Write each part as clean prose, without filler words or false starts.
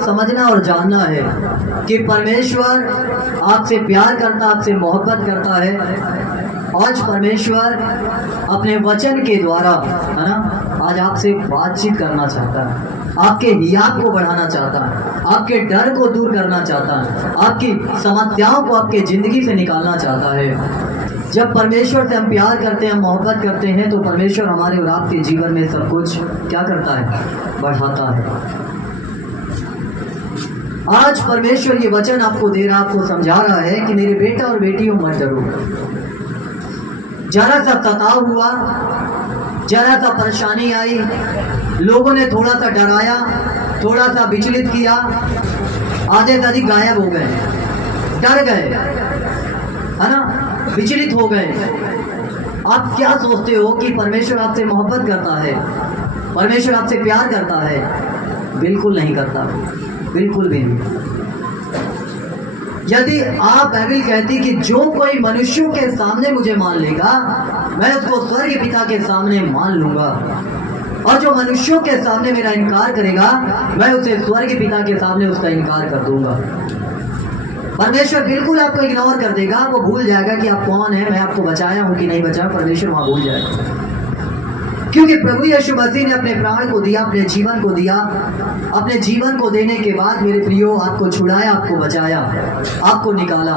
समझना और जानना है कि परमेश्वर आपसे प्यार करता, आपसे मोहब्बत करता है। आज परमेश्वर अपने वचन के द्वारा, है ना, आज आपसे बातचीत करना चाहता है, आपके हियाक को बढ़ाना चाहता है, आपके डर को दूर करना चाहता है, आपकी समस्याओं को आपके जिंदगी से निकालना चाहता है। जब परमेश्वर से हम प्यार करते हैं, मोहब्बत करते हैं, तो परमेश्वर हमारे और आपके जीवन में सब कुछ क्या करता है? बढ़ाता है। आज परमेश्वर ये वचन आपको दे रहा, आपको समझा रहा है कि मेरे बेटा और बेटियों मत डरो। जरा सा सताव हुआ, जरा सा परेशानी आई, लोगों ने थोड़ा सा डराया, थोड़ा सा विचलित किया, आधे से अधिक गायब हो गए, डर गए, है ना, विचलित हो गए। आप क्या सोचते हो कि परमेश्वर आपसे मोहब्बत करता है, परमेश्वर आपसे प्यार करता है? बिल्कुल नहीं करता, बिल्कुल भी नहीं। यदि आप बाइबल कहती कि जो कोई मनुष्यों के सामने मुझे मान लेगा, मैं उसको स्वर्ग पिता के सामने मान लूंगा, और जो मनुष्यों के सामने मेरा इनकार करेगा, मैं उसे स्वर्ग पिता के सामने उसका इनकार कर दूंगा। परमेश्वर बिल्कुल आपको इग्नोर कर देगा, आपको भूल जाएगा कि आप कौन है, मैं आपको बचाया हूं कि नहीं बचाया, परमेश्वर वहां भूल जाएगा। क्योंकि प्रभु यीशु मसीह ने अपने प्राण को दिया, अपने जीवन को दिया। अपने जीवन को देने के बाद मेरे प्रियो आपको छुड़ाया, आपको बचाया, आपको निकाला।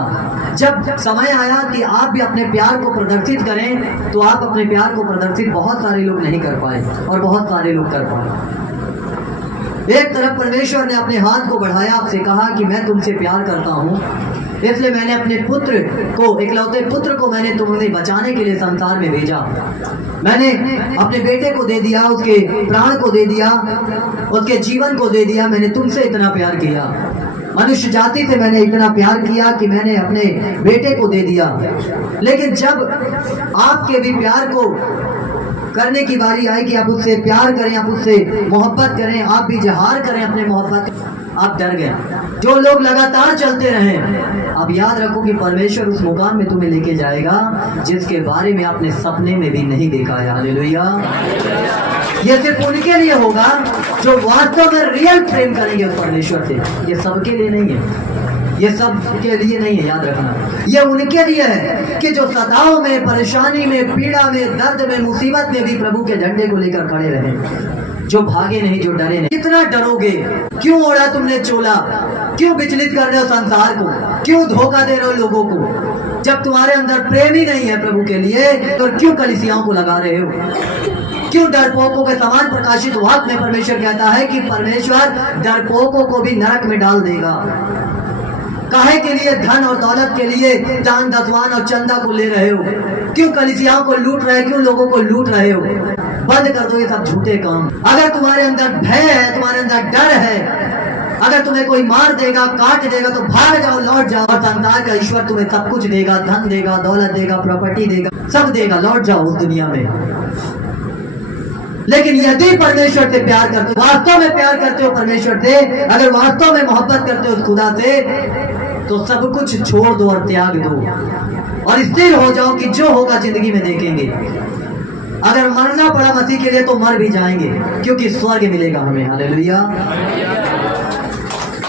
जब समय आया कि आप भी अपने प्यार को प्रदर्शित करें, तो आप अपने प्यार को प्रदर्शित बहुत सारे लोग नहीं कर पाए और बहुत सारे लोग कर पाए। एक तरफ परमेश्वर ने अपने हाथ को बढ़ाया, आपसे कहा कि मैं तुमसे प्यार करता हूँ, इसलिए मैंने अपने पुत्र को, इकलौते पुत्र को मैंने तुम्हें बचाने के लिए संसार में भेजा। मैंने अपने बेटे को दे दिया, उसके प्राण को दे दिया, उसके जीवन को दे दिया। मैंने तुमसे इतना प्यार किया, मनुष्य जाति से मैंने इतना प्यार किया कि मैंने अपने बेटे को दे दिया। लेकिन जब आपके भी प्यार को करने की बारी आई कि आप उससे प्यार करें, आप उससे मोहब्बत करें, आप भी इजहार करें अपने मोहब्बत, आप डर गए। जो लोग लगातार चलते रहे, अब याद रखो कि परमेश्वर उस मुकाम में तुम्हें लेके जाएगा जिसके बारे में आपने सपने में भी नहीं देखा है। हालेलुया। ये सिर्फ उनके लिए होगा जो वास्तव में रियल प्रेम करेंगे उस परमेश्वर से। ये सबके लिए नहीं है, ये सब के लिए नहीं है, याद रखना। ये उनके लिए है कि जो सताव में, परेशानी में, पीड़ा में, दर्द में, मुसीबत में भी प्रभु के झंडे को लेकर खड़े रहे, जो भागे नहीं, जो डरे नहीं। कितना डरोगे? क्यों ओढ़ा तुमने चोला? क्यों विचलित कर रहे हो संसार को? क्यों धोखा दे रहे हो लोगों को? जब तुम्हारे अंदर प्रेम ही नहीं है प्रभु के लिए, तो क्यों कलीसियाओं को लगा रहे हो? क्यों डरपोकों के समान प्रकाशित वाक्य में परमेश्वर कहता है कि परमेश्वर डरपोकों को भी नरक में डाल देगा। काहे के लिए? धन और दौलत के लिए दान दसवान और चंदा को ले रहे हो? क्यों कलीसियाओं को लूट रहे हो? क्यों लोगों को लूट रहे हो? बंद कर दो ये सब झूठे काम। अगर तुम्हारे अंदर भय है, तुम्हारे अंदर डर है, अगर तुम्हें कोई मार देगा, काट देगा, तो भाग जाओ, लौट जाओ, और संसार का ईश्वर तुम्हें सब कुछ देगा, धन देगा, दौलत देगा, प्रॉपर्टी देगा, सब देगा, लौट जाओ उस दुनिया में। लेकिन यदि परमेश्वर से प्यार करते हो, वास्तव में प्यार करते हो परमेश्वर से, अगर वास्तव में मोहब्बत करते हो उस खुदा से, तो सब कुछ छोड़ दो और त्याग दो और स्थिर हो जाओ कि जो होगा जिंदगी में देखेंगे। अगर मरना पड़ा मसीह के लिए तो मर भी जाएंगे, क्योंकि स्वर्ग मिलेगा हमें। हालेलुया।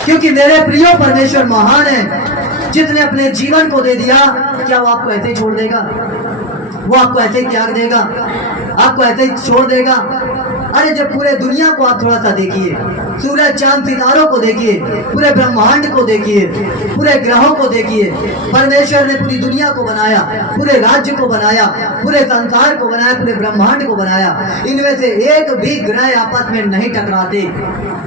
क्योंकि मेरे प्रियो परमेश्वर महान है, जिसने अपने जीवन को दे दिया। क्या वो आपको ऐसे ही छोड़ देगा? वो आपको ऐसे ही त्याग देगा? आपको ऐसे ही छोड़ देगा? अरे जब पूरे दुनिया को आप थोड़ा सा देखिए, सूरज चांद सितारों को देखिए, पूरे ब्रह्मांड को देखिए, पूरे ग्रहों को देखिए। परमेश्वर ने पूरी दुनिया को बनाया, पूरे राज्य को बनाया, पूरे संसार को बनाया, पूरे ब्रह्मांड को बनाया। इनमें से एक भी ग्रह आपस में नहीं टकराते,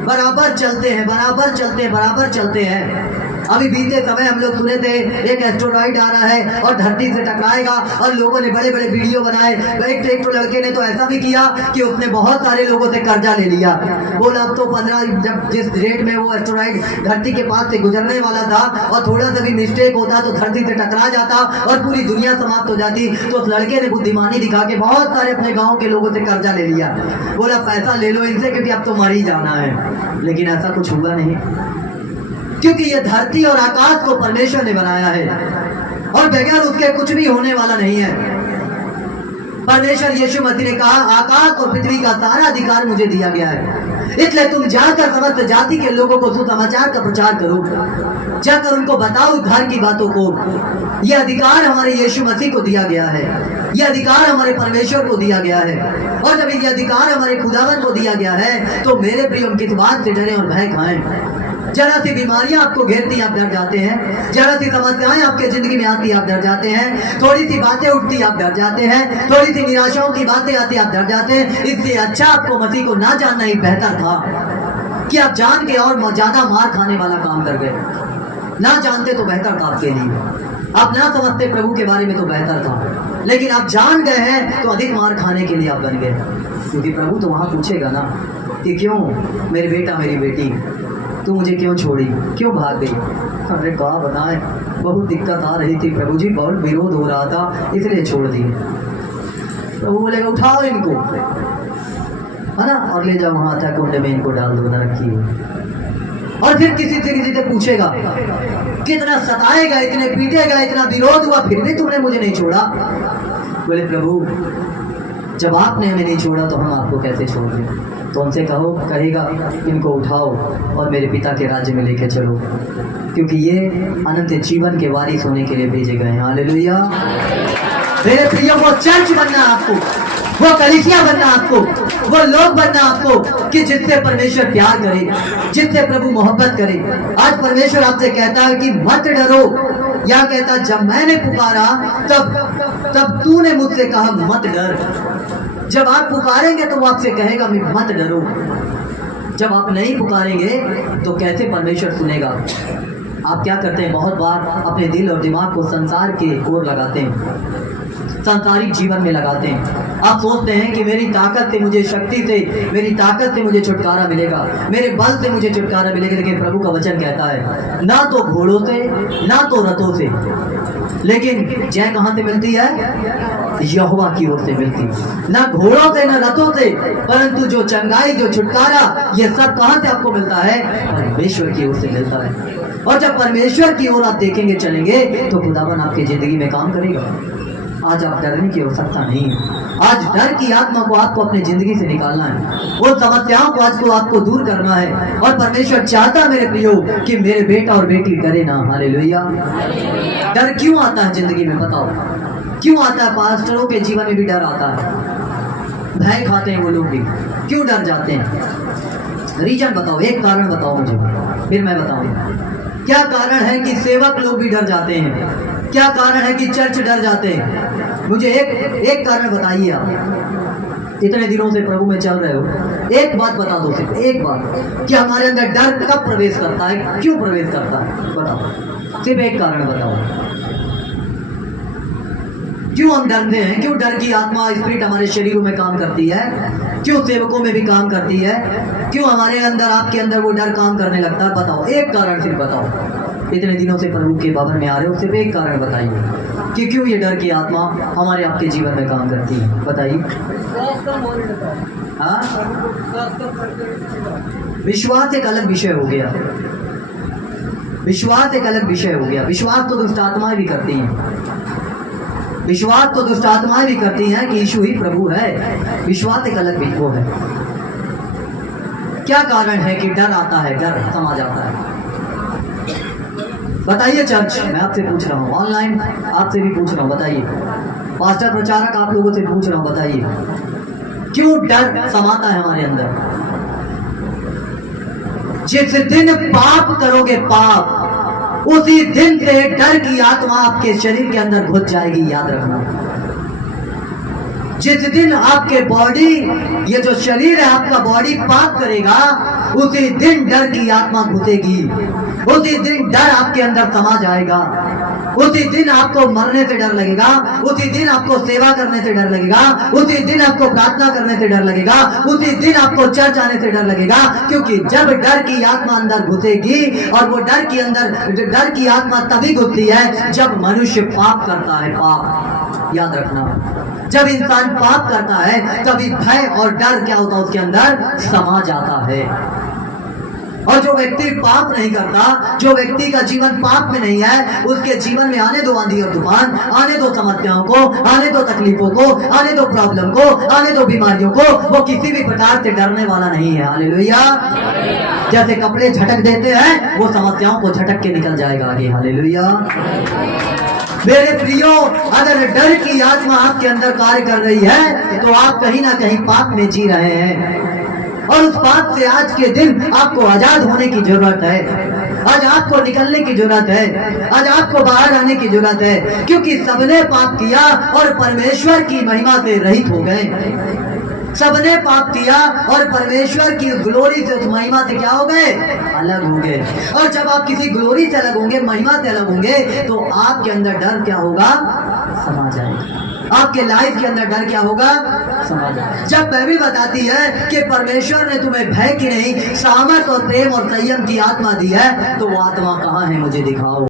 बराबर चलते हैं, बराबर चलते हैं, बराबर चलते हैं। अभी बीते समय हम लोग सुने थे एक एस्टेरॉइड आ रहा है और धरती से टकराएगा, और लोगों ने बड़े बड़े वीडियो बनाए। एक लड़के ने तो ऐसा भी किया कि उसने बहुत सारे लोगों से कर्जा ले लिया। बोला अब तो 15, जब जिस रेट में वो एस्टेरॉइड धरती के पास से गुजरने वाला था और थोड़ा सा भी मिस्टेक होता तो धरती से टकरा जाता और पूरी दुनिया समाप्त हो जाती। तो उस लड़के ने बुद्धिमानी दिखा के बहुत सारे अपने गाँव के लोगों से कर्जा ले लिया। बोला पैसा ले लो इनसे, क्योंकि अब तो मर ही जाना है। लेकिन ऐसा कुछ हुआ नहीं, क्योंकि ये धरती और आकाश को परमेश्वर ने बनाया है और बगैर उसके कुछ भी होने वाला नहीं है। परमेश्वर यीशु मसीह ने कहा आकाश और पृथ्वी का सारा अधिकार मुझे दिया गया है। इसलिए तुम जाकर समस्त जाति के लोगों को सुसमाचार का प्रचार करो, जाकर उनको बताओ उद्धार की बातों को। यह अधिकार हमारे यीशु मसीह को दिया गया है, यह अधिकार हमारे परमेश्वर को दिया गया है। और जब यह अधिकार हमारे खुदावन को दिया गया है तो मेरे प्रिय हम किस बात से डरें और भय खाएं। जरा सी बीमारियां आपको घेरती आप डर जाते हैं, जरा सी समस्याएं आपके जिंदगी में आती आप डर जाते हैं, थोड़ी सी बातें उठती आप डर जाते हैं, थोड़ी सी निराशाओं की बातें आती आप डर जाते हैं। इससे अच्छा आपको मसीह को ना जानना ही बेहतर था कि आप जान के और ज्यादा मार खाने वाला काम कर गए। ना जानते तो बेहतर था आपके लिए, आप ना समझते प्रभु के बारे में तो बेहतर था, लेकिन आप जान गए हैं तो अधिक मार खाने के लिए आप बन गए। क्योंकि प्रभु तो वहां पूछेगा ना कि क्यों मेरे बेटा मेरी बेटी तू मुझे क्यों छोड़ी, क्यों भाग गई। अरे क्या बताएं, बहुत दिक्कत आ रही थी प्रभु जी, बहुत विरोध हो रहा था इसलिए छोड़ दिए। प्रभु बोलेगा उठाओ इनको, है ना, और ले जाओ वहां था कुंड में इनको डाल दो, ना रखिए। और फिर किसी से पूछेगा कितना सताएगा, इतने पीटेगा, इतना विरोध हुआ फिर भी तुमने मुझे नहीं छोड़ा। बोले प्रभु जब आपने हमें नहीं छोड़ा तो हम आपको कैसे छोड़ दें। तो उनसे कहेगा इनको उठाओ और मेरे पिता के राज्य में लेके चलो, क्योंकि ये अनंत जीवन के वारिस होने के लिए भेजे गए हैं। हालेलुया। मेरे प्रियो, वो चर्च बनना आपको, वो कलीसिया बनना आपको, वो लोग बनना आपको कि जिससे परमेश्वर प्यार करे, जिससे प्रभु मोहब्बत करे। आज परमेश्वर आपसे कहता है कि मत डरो, या कहता जब मैंने पुकारा तब तूने मुझसे कहा मत डर। जब आप पुकारेंगे तो वो आपसे कहेगा मत डरो। जब आप नहीं पुकारेंगे तो कैसे परमेश्वर सुनेगा। आप क्या करते हैं, बहुत बार अपने दिल और दिमाग को संसार के ओर लगाते हैं, सांसारिक जीवन में लगाते हैं। आप सोचते हैं कि मेरी ताकत से, मुझे शक्ति से, मेरी ताकत से मुझे छुटकारा मिलेगा, मेरे बल से मुझे छुटकारा मिलेगा। लेकिन प्रभु का वचन कहता है ना तो घोड़ों से ना तो रथों से, लेकिन जय कहां से मिलती है, यहोवा की ओर से मिलती है। ना घोड़ों से ना रथों से, परंतु जो चंगाई, जो छुटकारा, ये सब कहां से आपको मिलता है, परमेश्वर की ओर से मिलता है। और जब परमेश्वर की ओर आप देखेंगे चलेंगे तो खुदावन आपकी जिंदगी में काम करेगा। आज आप डरने की आवश्यकता नहीं है। आज डर की आत्मा को आपको अपनी जिंदगी से निकालना है, वो समस्याओं को आज को आपको दूर करना है। और परमेश्वर चाहता मेरे प्रियो कि मेरे बेटा और बेटी डरे ना। हालेलुया। डर क्यों आता है जिंदगी में, बताओ क्यों आता है। पास्टरों के जीवन में भी डर आता है, भय खाते हैं वो लोग भी, क्यों डर जाते हैं। रीजन बताओ, एक कारण बताओ मुझे, फिर मैं बताऊंगा क्या कारण है कि सेवक लोग भी डर जाते हैं, क्या कारण है कि चर्च डर जाते हैं। मुझे एक कारण बताइए। आप इतने दिनों से प्रभु में चल रहे हो, एक बात बता दो, सिर्फ एक बात, कि हमारे अंदर डर कब प्रवेश करता है, क्यों प्रवेश करता है, बताओ, सिर्फ एक कारण बताओ। क्यों हम डरते हैं, क्यों डर की आत्मा, स्पिरिट हमारे शरीरों में काम करती है, क्यों सेवकों में भी काम करती है, क्यों हमारे अंदर, आपके अंदर वो डर काम करने लगता है। बताओ एक कारण, सिर्फ बताओ। इतने दिनों से प्रभु के भवन में आ रहे हो, सिर्फ एक कारण बताइए कि क्यों ये डर की आत्मा हमारे आपके जीवन में काम करती है, बताइए। हाँ, विश्वास एक अलग विषय हो गया, विश्वास एक अलग विषय हो गया। विश्वास तो दुष्ट आत्माएं भी करती हैं, विश्वास तो दुष्ट आत्माएं भी करती हैं कि यीशु ही प्रभु है। विश्वास एक अलग वो है। क्या कारण है कि डर आता है, डर समा जाता है, बताइए। चर्च मैं आपसे पूछ रहा हूँ, ऑनलाइन आपसे भी पूछ रहा हूँ, बताइए। पास्टर प्रचारक आप लोगों से पूछ रहा हूँ, बताइए क्यों डर समाता है हमारे अंदर। जिस दिन पाप करोगे, पाप, उसी दिन से डर की आत्मा आपके शरीर के अंदर घुस जाएगी, याद रखना। जिस दिन आपके बॉडी, ये जो शरीर है आपका, बॉडी पाप करेगा, उसी दिन डर की आत्मा घुसेगी, उसी दिन डर आपके अंदर समा जाएगा, उसी दिन आपको मरने से डर लगेगा, उसी दिन आपको सेवा करने से डर लगेगा, उसी दिन आपको प्रार्थना करने से डर लगेगा, उसी दिन आपको चर्च आने से डर लगेगा। क्योंकि जब डर की आत्मा अंदर घुसेगी, और वो डर की आत्मा तभी घुसती है जब मनुष्य पाप करता है। पाप, याद रखना, जब इंसान पाप करता है तभी भय और डर क्या होता है, उसके अंदर समा जाता है। और जो व्यक्ति पाप नहीं करता, जो व्यक्ति का जीवन पाप में नहीं है, उसके जीवन में आने दो आंधी और तूफान, आने दो समस्याओं को, आने दो तकलीफों को, आने दो प्रॉब्लम को, आने दो बीमारियों को, वो किसी भी प्रकार से डरने वाला नहीं है। हालेलुया। जैसे कपड़े झटक देते हैं, वो समस्याओं को झटक के निकल जाएगा आगे। हालेलुया। मेरे प्रियो, अगर डर की आत्मा आपके अंदर कार्य कर रही है तो आप कहीं ना कहीं पाप में जी रहे हैं, और उस पाप से आज के दिन आपको आजाद होने की जरूरत है। आज आपको निकलने की जरूरत है, आज आपको बाहर आने की जरूरत है, क्योंकि सबने पाप किया और परमेश्वर की महिमा से रहित हो गए। सबने पाप किया और परमेश्वर की ग्लोरी से, उस महिमा से क्या हो गए? अलग हो गए। और जब आप किसी ग्लोरी से अलग होंगे, महिमा से अलग होंगे, तो आपके अंदर डर क्या होगा? समा जाएगा। आपके लाइफ के अंदर डर क्या होगा? समा जाएगा। जब बाइबल बताती है कि परमेश्वर ने तुम्हें भय की नहीं, सामर्थ और प्रेम और संयम की आत्मा दी है, तो वो आत्मा कहाँ है? मुझे दिखाओ।